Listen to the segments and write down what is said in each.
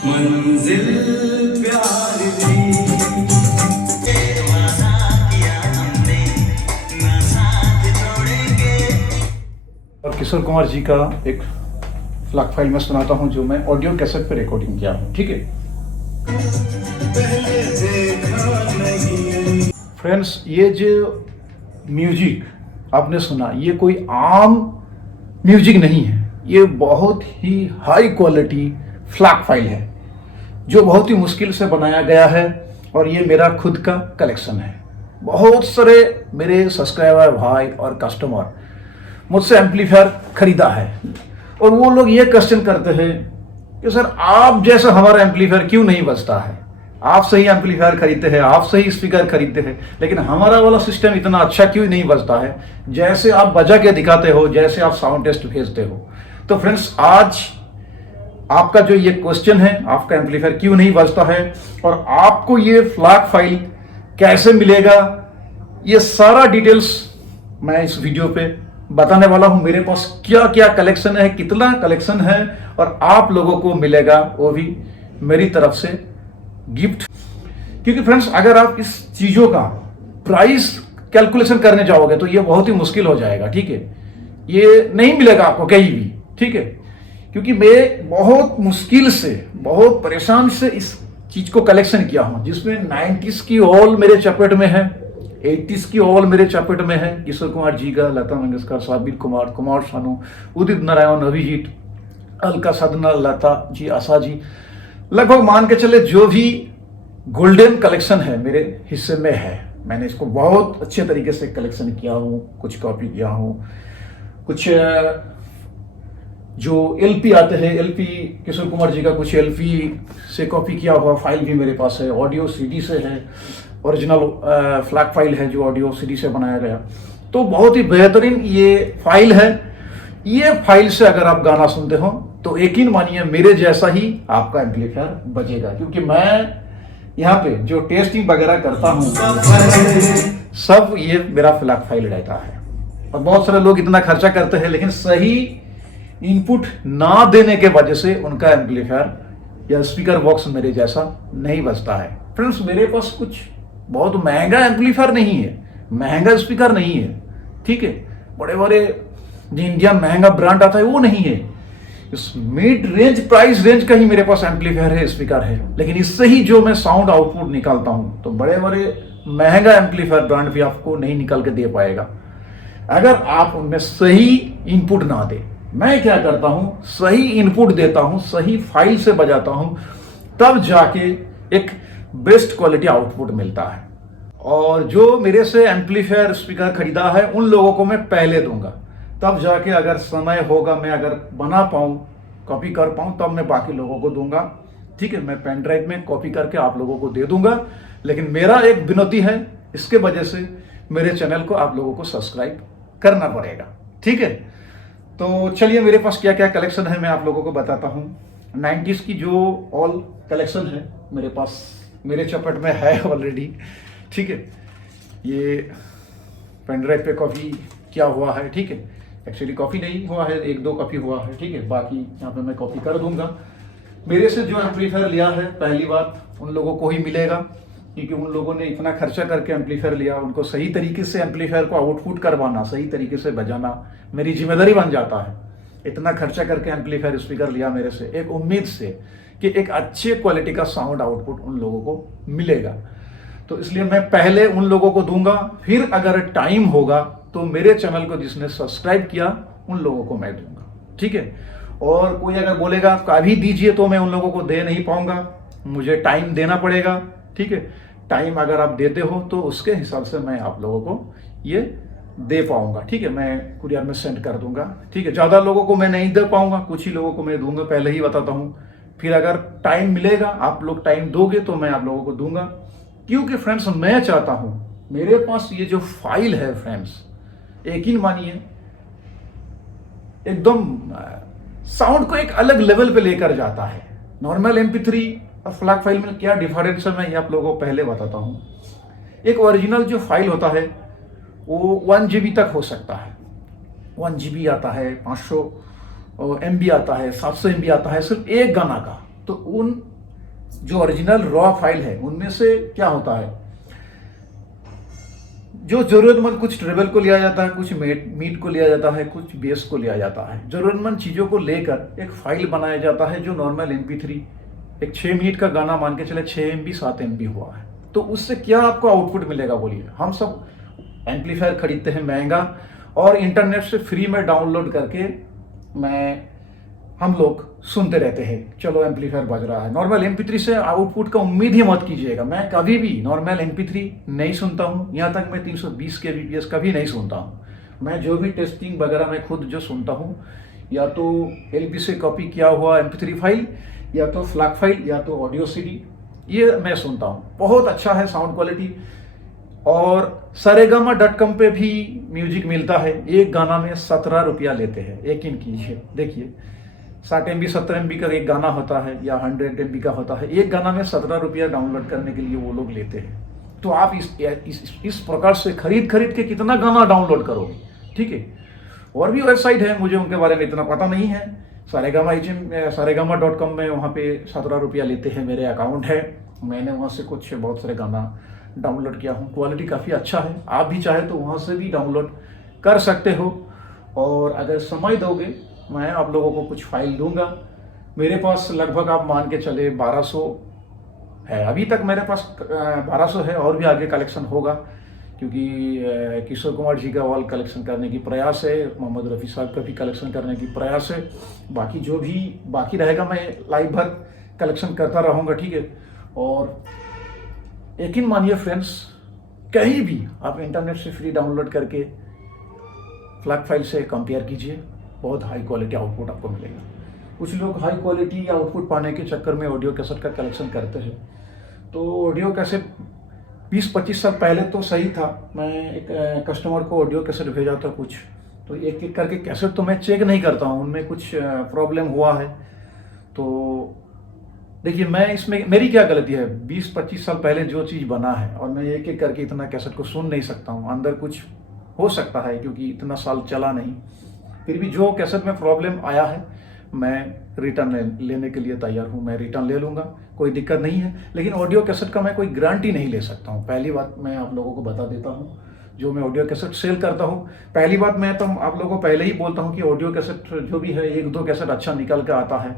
मंजिल प्यार दी, वादा किया हमने ना साथ छोड़ेंगे। और किशोर कुमार जी का एक फ्लैग फाइल में सुनाता हूं जो मैं ऑडियो कैसेट पे रिकॉर्डिंग किया हूं, ठीक है पहले देखा नहीं। फ्रेंड्स। ये जो म्यूजिक आपने सुना, ये कोई आम म्यूजिक नहीं है, ये बहुत ही हाई क्वालिटी फ्लैग फाइल है जो बहुत ही मुश्किल से बनाया गया है, और ये मेरा खुद का कलेक्शन है। बहुत सारे मेरे सब्सक्राइबर भाई और कस्टमर मुझसे एम्पलीफायर खरीदा है, और वो लोग ये क्वेश्चन करते हैं कि सर आप जैसा हमारा एम्पलीफायर क्यों नहीं बजता है, आप सही एम्पलीफायर खरीदते हैं, आप सही स्पीकर खरीदते हैं, लेकिन हमारा वाला सिस्टम इतना अच्छा क्यों नहीं बजता है जैसे आप बजा के दिखाते हो, जैसे आप साउंड टेस्ट भेजते हो। तो फ्रेंड्स, आज आपका जो ये क्वेश्चन है, आपका एम्पलीफायर क्यों नहीं बजता है और आपको ये फ्लैग फाइल कैसे मिलेगा, ये सारा डिटेल्स मैं इस वीडियो पे बताने वाला हूं। मेरे पास क्या क्या कलेक्शन है, कितना कलेक्शन है, और आप लोगों को मिलेगा वो भी मेरी तरफ से गिफ्ट। क्योंकि फ्रेंड्स, अगर आप इस चीजों का प्राइस कैलकुलेशन करने जाओगे तो ये बहुत ही मुश्किल हो जाएगा, ठीक है। ये नहीं मिलेगा आपको कहीं भी, ठीक है। क्योंकि मैं बहुत मुश्किल से, बहुत परेशान से इस चीज को कलेक्शन किया हूं, जिसमें 90s की ऑल मेरे चपेट में है, 80s की ऑल मेरे चपेट में है। किशोर कुमार जी का, लता मंगेशकर, साबिर कुमार, कुमार सानू, उदित नारायण, अभिजीत, अलका साधना, लता जी, आशा जी, लगभग मान के चले जो भी गोल्डन कलेक्शन है मेरे हिस्से में है। मैंने इसको बहुत अच्छे तरीके से कलेक्शन किया हूँ, कुछ कॉपी किया हूँ, कुछ जो एलपी आते हैं, एलपी किशोर कुमार जी का कुछ एलपी से कॉपी किया हुआ फाइल भी मेरे पास है, ऑडियो सीडी से है, ओरिजिनल फ्लैग फाइल है जो ऑडियो सीडी से बनाया गया। तो बहुत ही बेहतरीन ये फाइल है। ये फाइल से अगर आप गाना सुनते हो तो यकीन मानिए मेरे जैसा ही आपका एम्पलीफायर बजेगा, क्योंकि मैं यहाँ पे जो टेस्टिंग वगैरह करता हूँ सब ये मेरा फ्लैग फाइल रहता है। और बहुत सारे लोग इतना खर्चा करते हैं लेकिन सही इनपुट ना देने के वजह से उनका एम्पलीफायर या स्पीकर बॉक्स मेरे जैसा नहीं बजता है। फ्रेंड्स, मेरे पास कुछ बहुत महंगा एम्पलीफायर नहीं है, महंगा स्पीकर नहीं है, ठीक है। बड़े बड़े जो इंडिया महंगा ब्रांड आता है वो नहीं है, इस मिड रेंज प्राइस रेंज का ही मेरे पास एम्पलीफायर है, स्पीकर है। लेकिन इससे ही जो मैं साउंड आउटपुट निकालता हूं, तो बड़े बड़े महंगा एम्पलीफायर ब्रांड भी आपको नहीं निकाल के दे पाएगा अगर आप उनमें सही इनपुट ना दे। मैं क्या करता हूं, सही इनपुट देता हूं, सही फाइल से बजाता हूं, तब जाके एक बेस्ट क्वालिटी आउटपुट मिलता है। और जो मेरे से एम्पलीफायर स्पीकर खरीदा है उन लोगों को मैं पहले दूंगा, तब जाके अगर समय होगा, मैं अगर बना पाऊँ, कॉपी कर पाऊँ, तब मैं बाकी लोगों को दूंगा, ठीक है। मैं पेन ड्राइव में कॉपी करके आप लोगों को दे दूंगा। लेकिन मेरा एक विनती है, इसके वजह से मेरे चैनल को आप लोगों को सब्सक्राइब करना पड़ेगा, ठीक है। तो चलिए, मेरे पास क्या क्या कलेक्शन है मैं आप लोगों को बताता हूँ। 90s की जो ऑल कलेक्शन है मेरे पास, मेरे चपट में है ऑलरेडी, ठीक है। ये पेन ड्राइव पे कॉपी किया हुआ है, ठीक है। एक्चुअली कॉपी नहीं हुआ है, एक दो कॉपी हुआ है, ठीक है। बाकी यहाँ पे मैं कॉपी कर दूंगा। मेरे से जो एम्पलीफायर लिया है, पहली बात उन लोगों को ही मिलेगा, क्योंकि उन लोगों ने इतना खर्चा करके एम्पलीफायर लिया, उनको सही तरीके से एम्पलीफायर को आउटपुट करवाना, सही तरीके से बजाना मेरी जिम्मेदारी बन जाता है। इतना खर्चा करके एम्पलीफायर स्पीकर लिया मेरे से, एक उम्मीद से कि एक अच्छे क्वालिटी का साउंड आउटपुट उन लोगों को मिलेगा। तो इसलिए मैं पहले उन लोगों को दूंगा, फिर अगर टाइम होगा तो मेरे चैनल को जिसने सब्सक्राइब किया उन लोगों को मैं दूंगा, ठीक है। और कोई अगर बोलेगा कभी दीजिए, तो मैं उन लोगों को दे नहीं पाऊंगा, मुझे टाइम देना पड़ेगा, ठीक है। टाइम अगर आप देते हो तो उसके हिसाब से मैं आप लोगों को ये दे पाऊंगा, ठीक है। मैं कुरियर में सेंड कर दूंगा, ठीक है। ज़्यादा लोगों को मैं नहीं दे पाऊंगा, कुछ ही लोगों को मैं दूंगा, पहले ही बताता हूँ। फिर अगर टाइम मिलेगा, आप लोग टाइम दोगे, तो मैं आप लोगों को दूंगा। क्योंकि फ्रेंड्स, मैं चाहता हूं मेरे पास ये जो फाइल है फ्रेंड्स, यकीन मानिए एकदम साउंड को एक अलग लेवल पे लेकर जाता है। नॉर्मल MP3 और फ्लैग फाइल में क्या डिफरेंस है, मैं ये आप लोगों को पहले बताता हूं। एक ओरिजिनल जो फाइल होता है वो 1 GB तक हो सकता है, 1 GB आता है, 500 MB आता है, 700 MB आता है, सिर्फ एक गाना का। तो उन जो ओरिजिनल रॉ फाइल है उनमें से क्या होता है, जो जरूरतमंद कुछ ट्रेवल को लिया जाता है, कुछ मीट को लिया जाता है, कुछ बेस को लिया जाता है। जरूरतमंद चीज़ों को लेकर एक फाइल बनाया जाता है जो नॉर्मल MP3, एक 6 मिनट का गाना मान के चले 6 MB 7 MB हुआ है, तो उससे क्या आपको आउटपुट मिलेगा बोलिए। हम सब एम्पलीफायर खरीदते हैं महंगा और इंटरनेट से फ्री में डाउनलोड करके हम लोग सुनते रहते हैं, चलो एम्पलीफायर बज रहा है। नॉर्मल MP3 से आउटपुट का उम्मीद ही मत कीजिएगा। मैं कभी भी नॉर्मल MP3 नहीं सुनता हूँ, यहाँ तक मैं 320 kbps कभी नहीं सुनता हूँ। मैं जो भी टेस्टिंग वगैरह मैं खुद जो सुनता हूँ, या तो LP से कॉपी किया हुआ MP3 फाइल, या तो फ्लैग फाइल, या तो ऑडियो CD, ये मैं सुनता हूँ। बहुत अच्छा है साउंड क्वालिटी। और saregama.com पे भी म्यूजिक मिलता है। एक गाना में 17 रुपया लेते हैं, यकीन कीजिए। देखिए 60 MB 70 MB का एक गाना होता है या 100 MB का होता है, एक गाना में 17 रुपया डाउनलोड करने के लिए वो लोग लेते हैं। तो आप इस प्रकार से खरीद के कितना गाना डाउनलोड करोगे, ठीक है। और भी वेबसाइट है, मुझे उनके बारे में इतना पता नहीं है। saregama.com में वहाँ पे 17 रुपया लेते हैं, मेरे अकाउंट है, मैंने वहाँ से कुछ बहुत सारे गाना डाउनलोड किया हूँ। क्वालिटी काफ़ी अच्छा है, आप भी चाहे तो वहाँ से भी डाउनलोड कर सकते हो। और अगर समय दोगे मैं आप लोगों को कुछ फाइल दूंगा। मेरे पास लगभग आप मान के चले 1200 है, अभी तक मेरे पास 1200 है, और भी आगे कलेक्शन होगा, क्योंकि किशोर कुमार जी का वाल कलेक्शन करने की प्रयास है, मोहम्मद रफ़ी साहब का भी कलेक्शन करने की प्रयास है। बाकी जो भी बाकी रहेगा मैं लाइव भर कलेक्शन करता रहूँगा, ठीक है। और यकीन मानिए फ्रेंड्स, कहीं भी आप इंटरनेट से फ्री डाउनलोड करके फ्लैग फाइल से कंपेयर कीजिए, बहुत हाई क्वालिटी आउटपुट आपको मिलेगा। कुछ लोग हाई क्वालिटी आउटपुट पाने के चक्कर में ऑडियो कैसेट का कलेक्शन करते हैं। तो ऑडियो कैसेट 20-25 साल पहले तो सही था, मैं एक कस्टमर को ऑडियो कैसेट भेजा था कुछ, तो एक एक करके कैसेट तो मैं चेक नहीं करता हूँ, उनमें कुछ प्रॉब्लम हुआ है। तो देखिए मैं इसमें मेरी क्या गलती है, 20-25 साल पहले जो चीज़ बना है और मैं एक एक करके इतना कैसेट को सुन नहीं सकता हूँ, अंदर कुछ हो सकता है क्योंकि इतना साल चला नहीं। फिर भी जो कैसेट में प्रॉब्लम आया है मैं रिटर्न लेने के लिए तैयार हूँ, मैं रिटर्न ले लूँगा, कोई दिक्कत नहीं है। लेकिन ऑडियो कैसेट का मैं कोई गारंटी नहीं ले सकता हूँ, पहली बात मैं आप लोगों को बता देता हूँ। जो मैं ऑडियो कैसेट सेल करता हूँ, पहली बात मैं तो आप लोगों को पहले ही बोलता हूँ कि ऑडियो कैसेट जो भी है 1-2 कैसेट अच्छा निकल के आता है,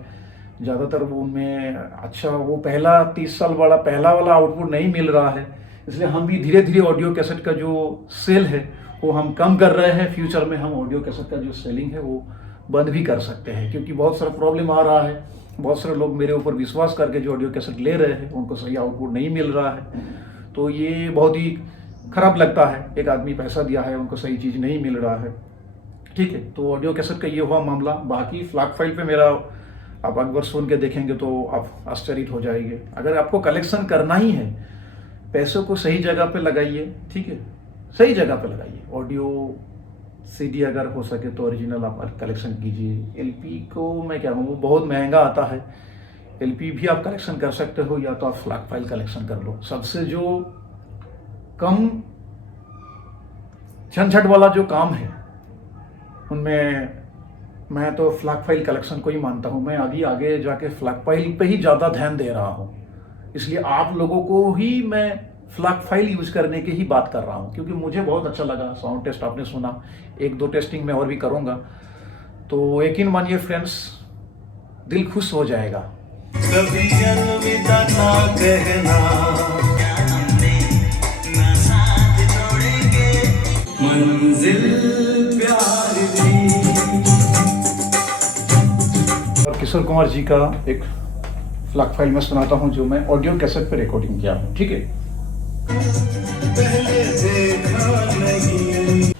ज़्यादातर वो उनमें अच्छा वो पहला 30 साल वाला पहला वाला आउटपुट नहीं मिल रहा है। इसलिए हम भी धीरे धीरे ऑडियो कैसेट का जो सेल है वो हम कम कर रहे हैं। फ्यूचर में हम ऑडियो कैसेट का जो सेलिंग है वो बंद भी कर सकते हैं, क्योंकि बहुत सारा प्रॉब्लम आ रहा है। बहुत सारे लोग मेरे ऊपर विश्वास करके जो ऑडियो कैसेट ले रहे हैं उनको सही आउटपुट नहीं मिल रहा है, तो ये बहुत ही खराब लगता है। एक आदमी पैसा दिया है, उनको सही चीज़ नहीं मिल रहा है, ठीक है। तो ऑडियो कैसेट का ये हुआ मामला। बाकी फ्लैग फाइल पे मेरा आप अकबर सुन के देखेंगे तो आप आश्चर्यित हो जाएंगे। अगर आपको कलेक्शन करना ही है, पैसों को सही जगह पे लगाइए, ठीक है, सही जगह पे लगाइए। ऑडियो CD अगर हो सके तो ओरिजिनल आप कलेक्शन कीजिए। LP को मैं क्या कहूँ, वो बहुत महंगा आता है। LP भी आप कलेक्शन कर सकते हो, या तो आप फ्लैग फाइल कलेक्शन कर लो। सबसे जो कम झंझट वाला जो काम है उनमें मैं तो फ्लैग फाइल कलेक्शन को ही मानता हूँ। मैं अभी आगे जाके फ्लैग फाइल पे ही ज़्यादा ध्यान दे रहा हूँ, इसलिए आप लोगों को ही मैं फ्लैग फाइल यूज करने की ही बात कर रहा हूँ, क्योंकि मुझे बहुत अच्छा लगा। साउंड टेस्ट आपने सुना, 1-2 टेस्टिंग में और भी करूँगा, तो यकीन मानिए फ्रेंड्स, दिल खुश हो जाएगा। कभी अलविदा ना कहना, क्या हमने ना साथ छोड़ेंगे, मंजिल प्यार थी। और किशोर कुमार जी का एक फ्लैग फाइल में सुनाता हूँ जो मैं ऑडियो कैसेट पे रिकॉर्डिंग किया हूँ, ठीक है। पहले देखा नहीं।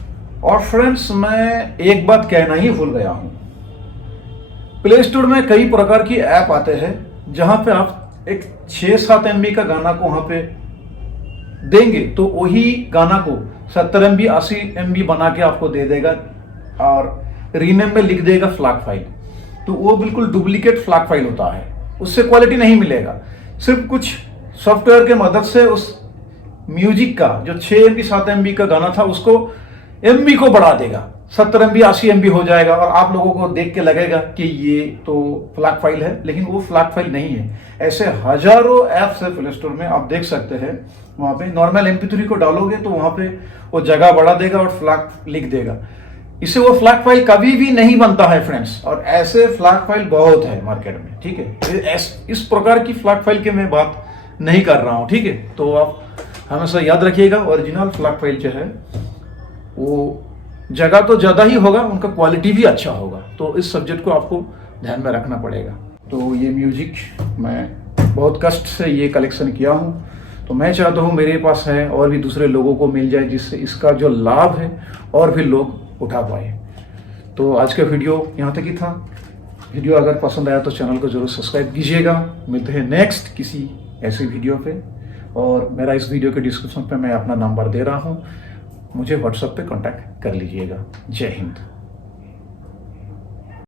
और फ्रेंड्स, मैं एक बात कहना ही भूल गया हूँ। प्ले स्टोर में कई प्रकार की ऐप आते हैं जहां पे आप एक 6-7 MB का गाना को वहां पे देंगे तो वही गाना को 70 MB 80 MB बना के आपको दे देगा और रीनेम में लिख देगा फ्लैग फाइल। तो वो बिल्कुल डुप्लीकेट फ्लैग फाइल होता है, उससे क्वालिटी नहीं मिलेगा। सिर्फ कुछ सॉफ्टवेयर के मदद से उस म्यूजिक का जो 6 MB 7 MB का गाना था उसको MB को बढ़ा देगा, 70 MB 80 MB हो जाएगा और आप लोगों को देख के लगेगा कि ये तो फ्लैग फाइल है, लेकिन वो फ्लैग फाइल नहीं है। ऐसे हजारों ऐप्स है प्ले स्टोर में, आप देख सकते हैं। वहाँ पे नॉर्मल MP3 को डालोगे तो वहाँ पे वो जगह बढ़ा देगा और फ्लैग लिख देगा। इससे वो फ्लैग फाइल कभी भी नहीं बनता है फ्रेंड्स, और ऐसे फ्लैग फाइल बहुत है मार्केट में, ठीक है। इस प्रकार की फ्लैग फाइल की मैं बात नहीं कर रहा हूँ, ठीक है। तो आप हमेशा याद रखिएगा, ओरिजिनल फ्लैग फाइल जो है वो जगह तो ज़्यादा ही होगा, उनका क्वालिटी भी अच्छा होगा। तो इस सब्जेक्ट को आपको ध्यान में रखना पड़ेगा। तो ये म्यूजिक मैं बहुत कष्ट से ये कलेक्शन किया हूँ, तो मैं चाहता हूँ मेरे पास है और भी दूसरे लोगों को मिल जाए, जिससे इसका जो लाभ है और भी लोग उठा पाए। तो आज का वीडियो यहाँ तक ही था। वीडियो अगर पसंद आया तो चैनल को जरूर सब्सक्राइब कीजिएगा। मिलते हैं नेक्स्ट किसी ऐसी वीडियो पे, और मेरा इस वीडियो के डिस्क्रिप्शन पे मैं अपना नंबर दे रहा हूँ, मुझे व्हाट्सएप पे कांटेक्ट कर लीजिएगा। जय हिंद।